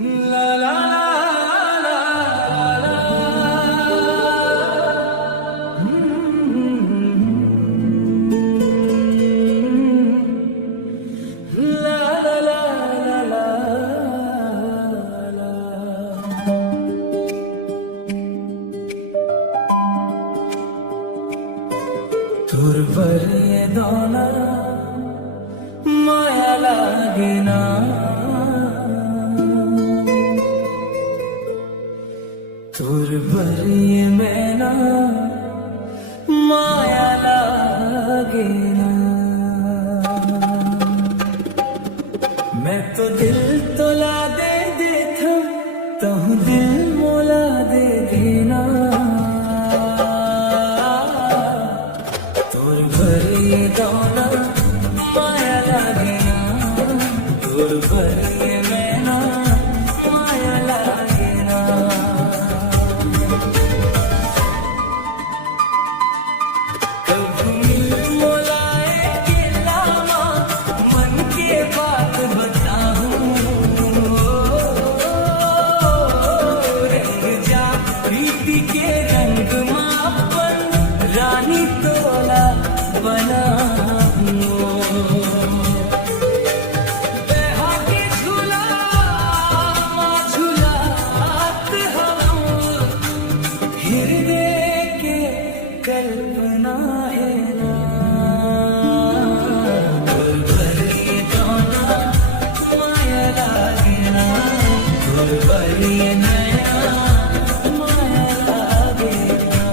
ला ला ला ला ला ला ला ला ला। तुरबरे दाना माया लागे ना, तुरबरे में ना माया लागे ना। मैं तो दिल तोला दे देता तो दिल मोला दे देना। तुरबरे दाना माया लागे ना, तुरबरे में ना माया लागे ना। कभी मोलाए के लामा मन के बात बताऊं, रंग जा प्रीति के रंग मापन रानी तोला बना। कल्पना है ना, तुरबरे दाना माया लागे ना, तुरबरे नया माया लागे ना।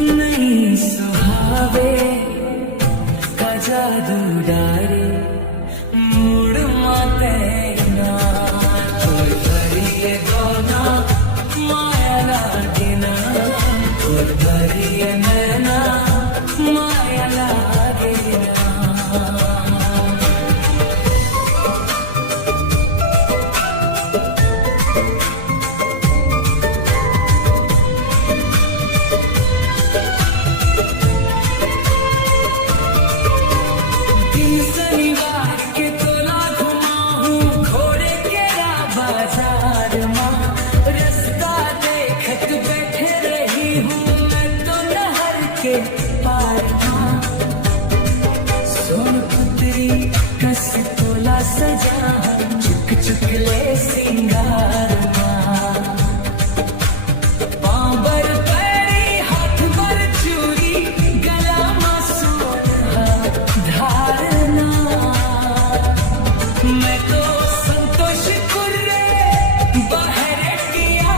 नहीं सुहावे का जादू डारे मूड माते ना, तुरबरे दाना माया लागे ना, तुरबरे नैना माया लागे ना। शनिवार के तोला घुमाऊं घोड़े के बाजार माँ, रास्ता देखत बैठे रही हूँ मैं तो नहर के पार माँ। सोन पुत्री कस तोला सजा चुक चुक ले सिंगार माँ। बाबर पैरी हाथ पर चूड़ी गला में सोना धारना। मैं तो संतोष कुर्रे बाहर किया,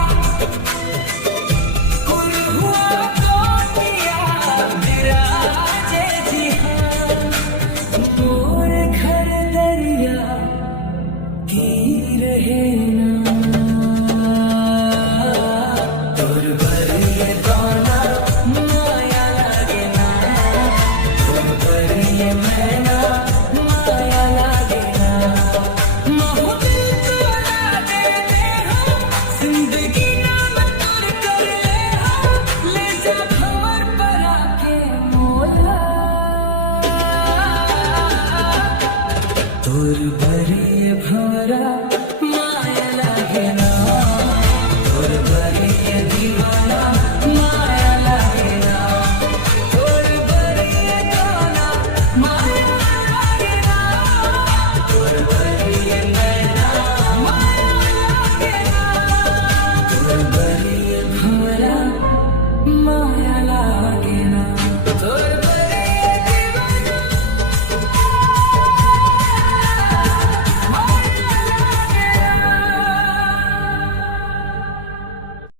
कुर हुआ तो किया विराजे जी हाँ। मोर घर दरिया की रहे ना, तुरबरे दाना माया लागे ना, तुरबरे मैना माया लागे ना। मोहब्बत वाला दे दे हो, जिंदगी नाम तुर कर ले हो, ले जा खबर पर आके मोला। तुरबरे भंवरा